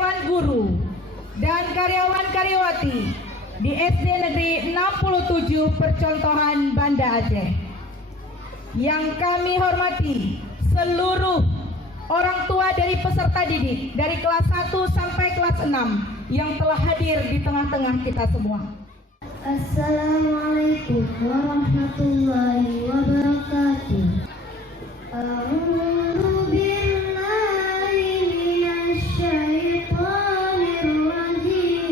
Dewan Guru dan karyawan-karyawati di SD Negeri 67 Percontohan Banda Aceh. Yang kami hormati seluruh orang tua dari peserta didik dari kelas 1 sampai kelas 6 yang telah hadir di tengah-tengah kita semua. Assalamualaikum warahmatullahi wabarakatuh. A'udzu billahi minasy syaithanir rajim.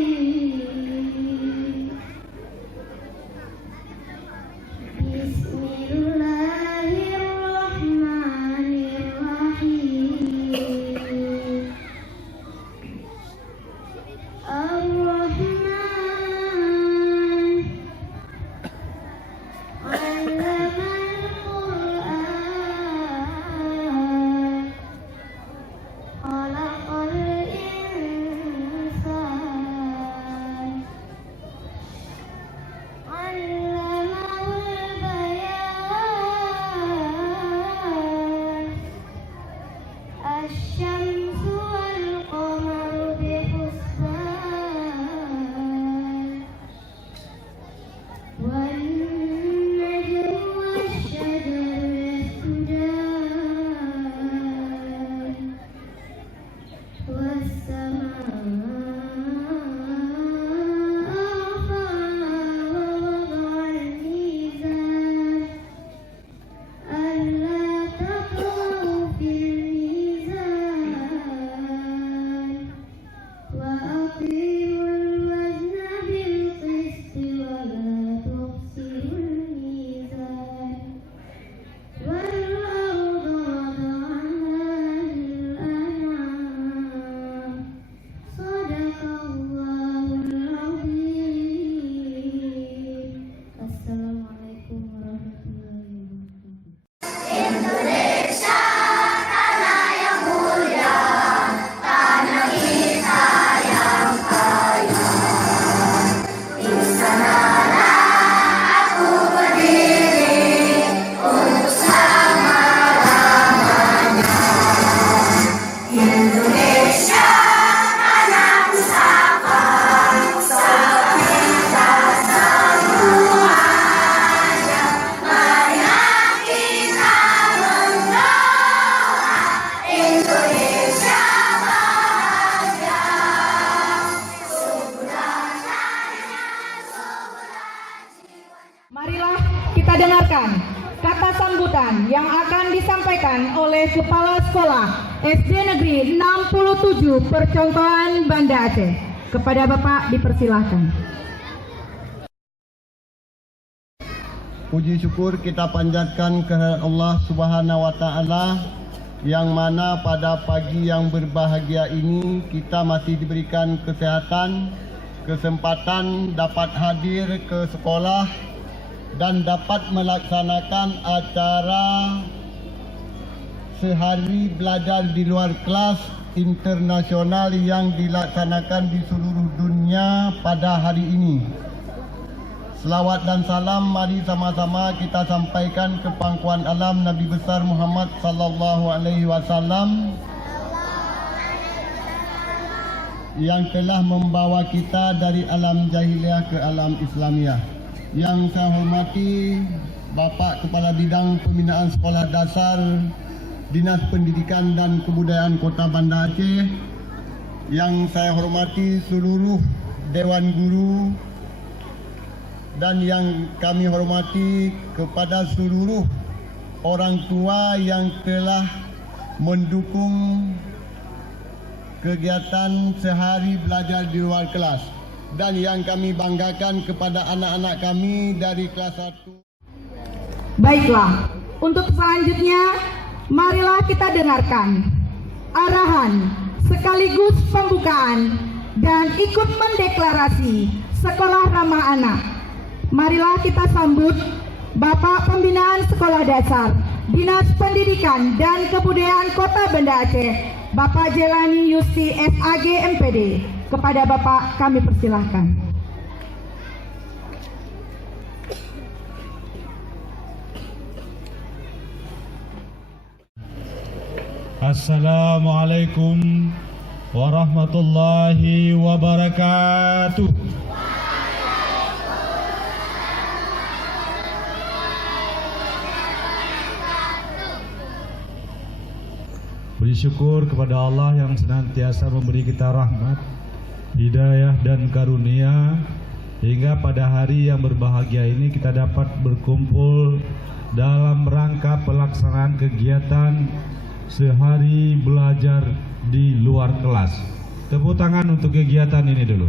Bismillahirrahmanirrahim. Ar-Rahman 'allamal Qur'an, khalaqal insan, 'allamahul bayan, asy-syamsu wal qamaru bihusban, wan najmu wasy-syajaru yasjudan, was-samaa'a rafa'aha wa wada'al mizan, alla tatghaw fil mizan, wa aqimul wazna bil qisti wa la tukhsirul mizan, wal arda wada'aha lil an'am. Shadaqallahul azim. Assalamualaikum warahmatullahi wabarakatuh. Marilah kita dengarkan kata sambutan yang akan disampaikan oleh Kepala Sekolah SD Negeri 67 Percontohan Banda Aceh. Kepada Bapak dipersilahkan. Puji syukur kita panjatkan kehadirat Allah Subhanahu wa taala yang mana pada pagi yang berbahagia ini kita masih diberikan kesehatan, kesempatan dapat hadir ke sekolah dan dapat melaksanakan acara sehari belajar di luar kelas internasional yang dilaksanakan di seluruh dunia pada hari ini. Selawat dan salam mari sama-sama kita sampaikan ke pangkuan alam Nabi besar Muhammad sallallahu alaihi wasallam yang telah membawa kita dari alam jahiliyah ke alam Islamiyah. Yang saya hormati Bapak Kepala Bidang Pembinaan Sekolah Dasar Dinas Pendidikan dan Kebudayaan Kota Banda Aceh, yang saya hormati seluruh Dewan Guru, dan yang kami hormati kepada seluruh orang tua yang telah mendukung kegiatan sehari belajar di luar kelas, dan yang kami banggakan kepada anak-anak kami dari kelas 1. Baiklah, untuk selanjutnya marilah kita dengarkan arahan sekaligus pembukaan dan ikut mendeklarasi Sekolah Ramah Anak. Marilah kita sambut Bapak Pembinaan Sekolah Dasar Dinas Pendidikan dan Kebudayaan Kota Banda Aceh, Bapak Jelani Yusti SAG MPD. Kepada Bapak kami persilahkan. Assalamualaikum warahmatullahi wabarakatuh. Puji syukur kepada Allah yang senantiasa memberi kita rahmat, hidayah dan karunia hingga pada hari yang berbahagia ini kita dapat berkumpul dalam rangka pelaksanaan kegiatan sehari belajar di luar kelas. Tepuk tangan untuk kegiatan ini dulu.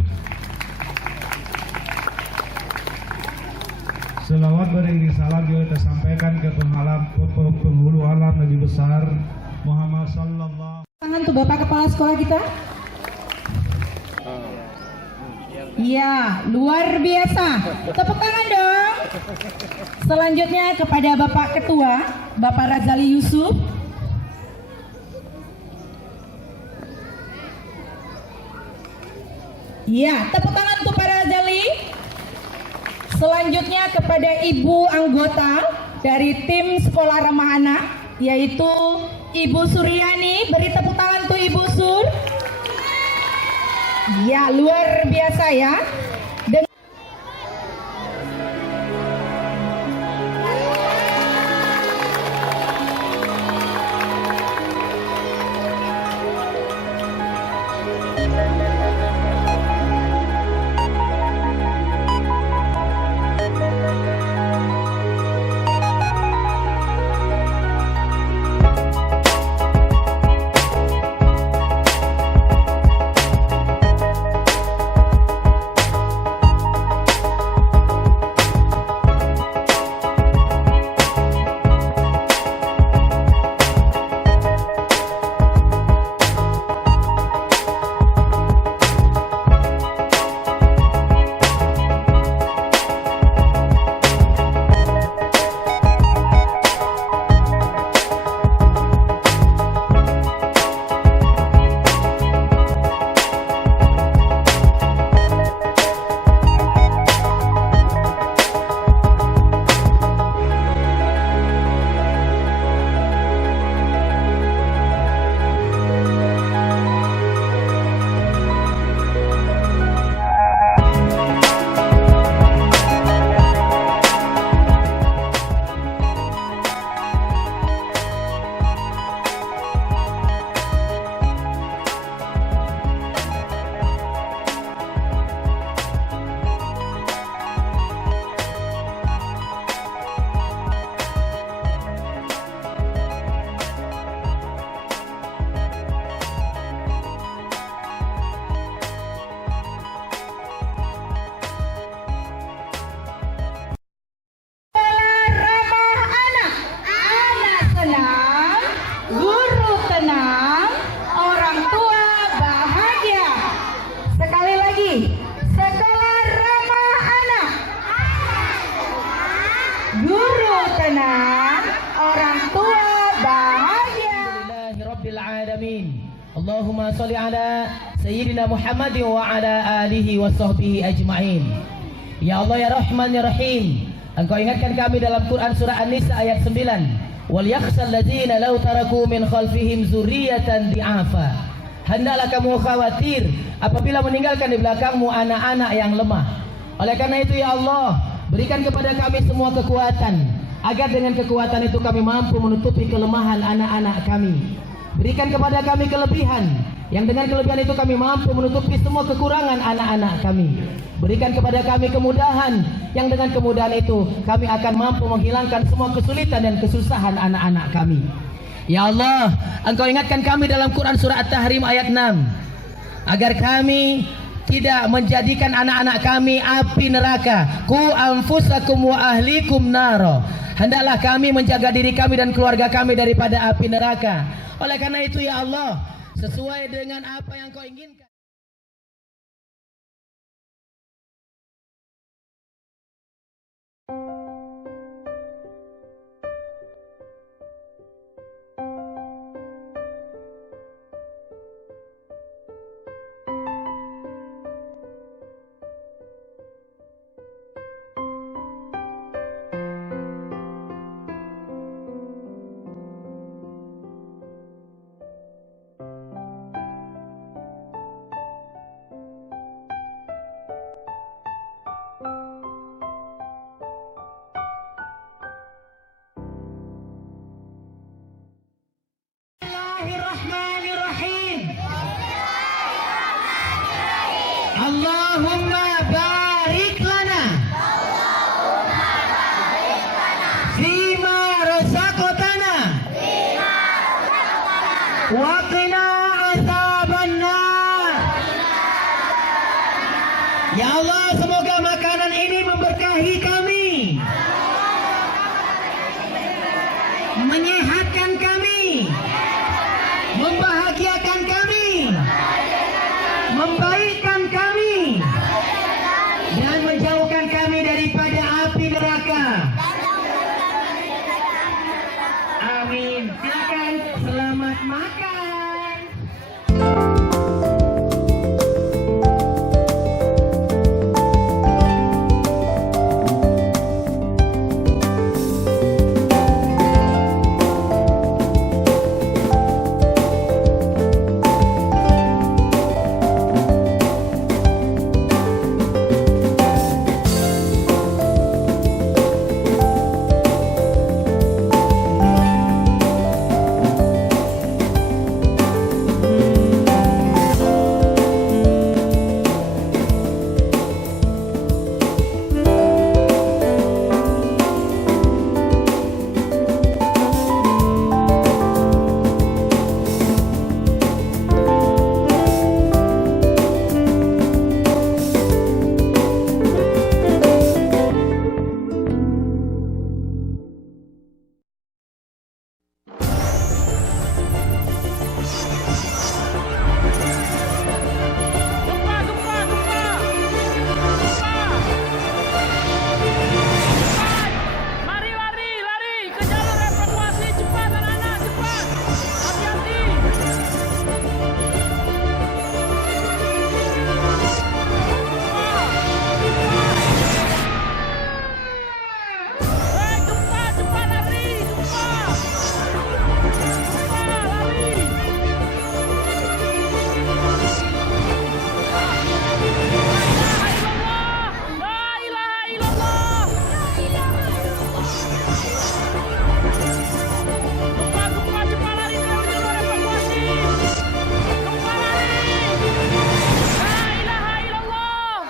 Selawat beriring salam juga kita sampaikan ke penghulu alam Nabi besar Muhammad sallallahu. Tangan tuh Bapak Kepala Sekolah kita. Iya, luar biasa. Tepuk tangan dong. Selanjutnya kepada Bapak Ketua, Bapak Razali Yusuf. Iya, tepuk tangan untuk Pak Razali. Selanjutnya kepada Ibu anggota dari tim Sekolah Ramah Anak, yaitu Ibu Suryani. Beri tepuk tangan tuh Ibu Sur. Ya, luar biasa ya. Allahumma sholli ala Sayyidina Muhammadin wa ala alihi wa sahbihi ajma'in. Ya Allah ya Rahman ya Rahim, Engkau ingatkan kami dalam Quran surah An-Nisa ayat 9. Wal yakhshal ladzina law taraku min khalfihim dzurriyyatan di'afa. Hendaklah kamu khawatir apabila meninggalkan di belakangmu anak-anak yang lemah. Oleh karena itu ya Allah, berikan kepada kami semua kekuatan agar dengan kekuatan itu kami mampu menutupi kelemahan anak-anak kami. Berikan kepada kami kelebihan yang dengan kelebihan itu kami mampu menutupi semua kekurangan anak-anak kami. Berikan kepada kami kemudahan yang dengan kemudahan itu kami akan mampu menghilangkan semua kesulitan dan kesusahan anak-anak kami. Ya Allah, Engkau ingatkan kami dalam Quran surah At-Tahrim ayat 6 agar kami tidak menjadikan anak-anak kami api neraka. Qu anfusakum wa ahlikum naro. Hendaklah kami menjaga diri kami dan keluarga kami daripada api neraka. Oleh karena itu ya Allah, sesuai dengan apa yang Kau inginkan. Bismillahirrahmanirrahim. Allahumma barik lana fima razaqtana wa qina azabannar. Ya Allah, semoga makanan ini memberkahi kami, menyehatkan kami, membahagiakan kami, membaikkan kami, dan menjauhkan kami daripada api neraka. Amin. Silakan, selamat makan. Mari lari ke jalur evakuasi, cepat anak-anak, cepat. Hati-hati. Cepat lari, cepat. Lari. La ilaha illallah. Cepat lari ke jalur evakuasi. Cepat lari. La ilaha illallah.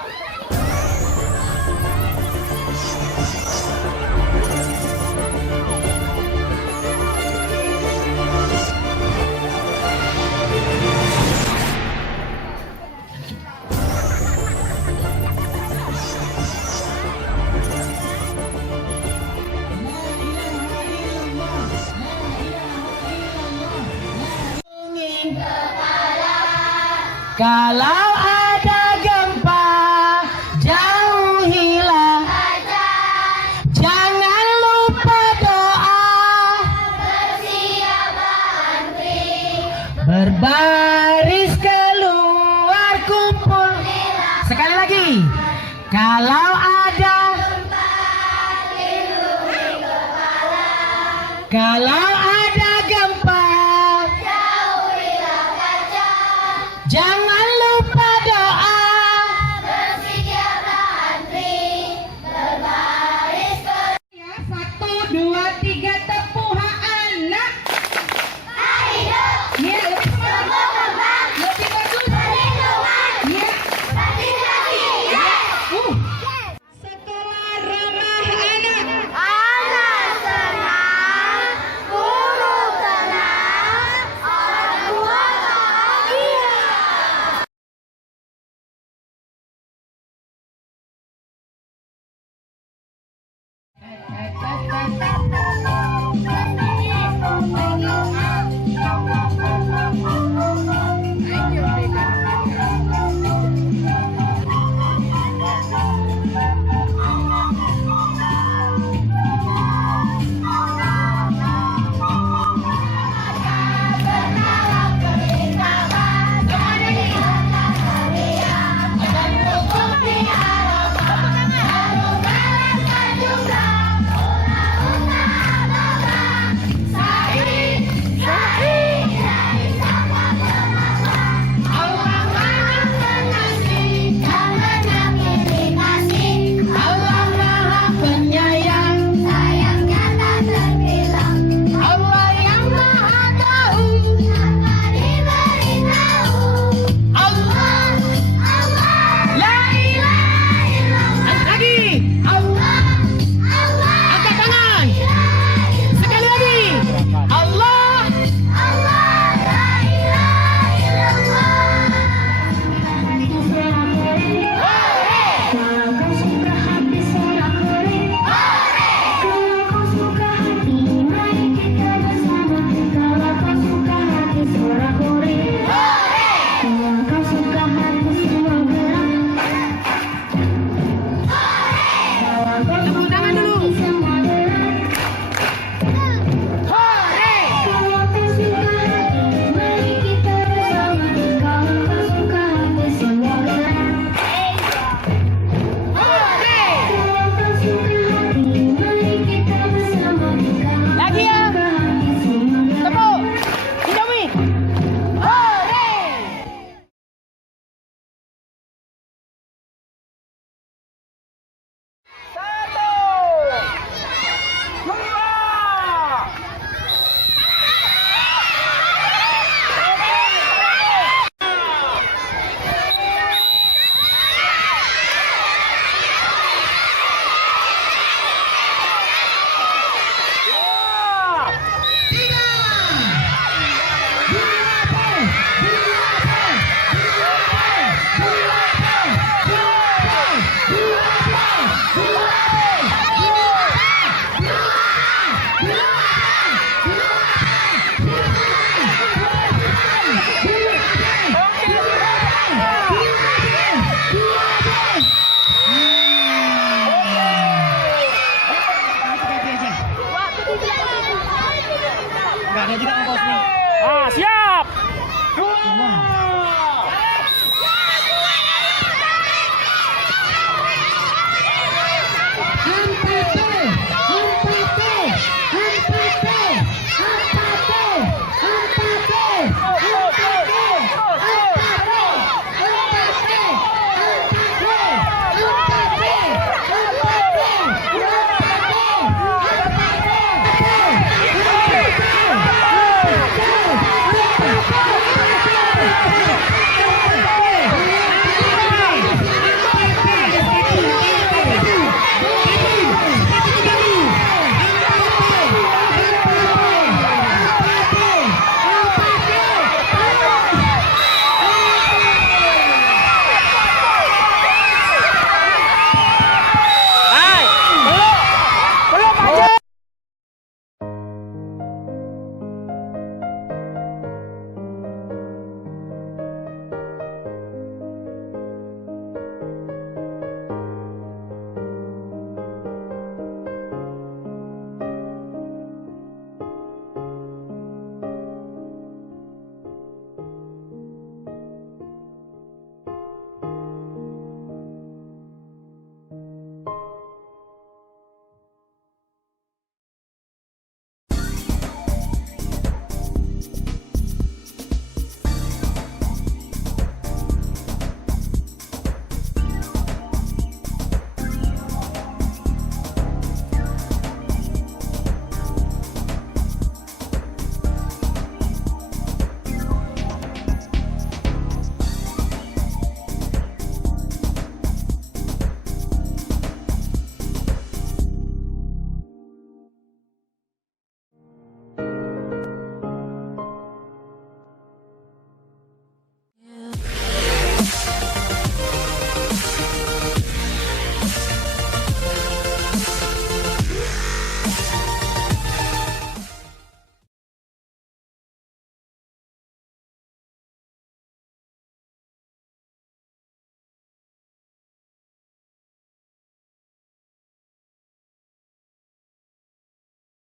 Kalau ada gempa, jauhilah. Jangan lupa doa. Berbaris keluar kumpul. Sekali lagi. Kalau ada gempa, jangan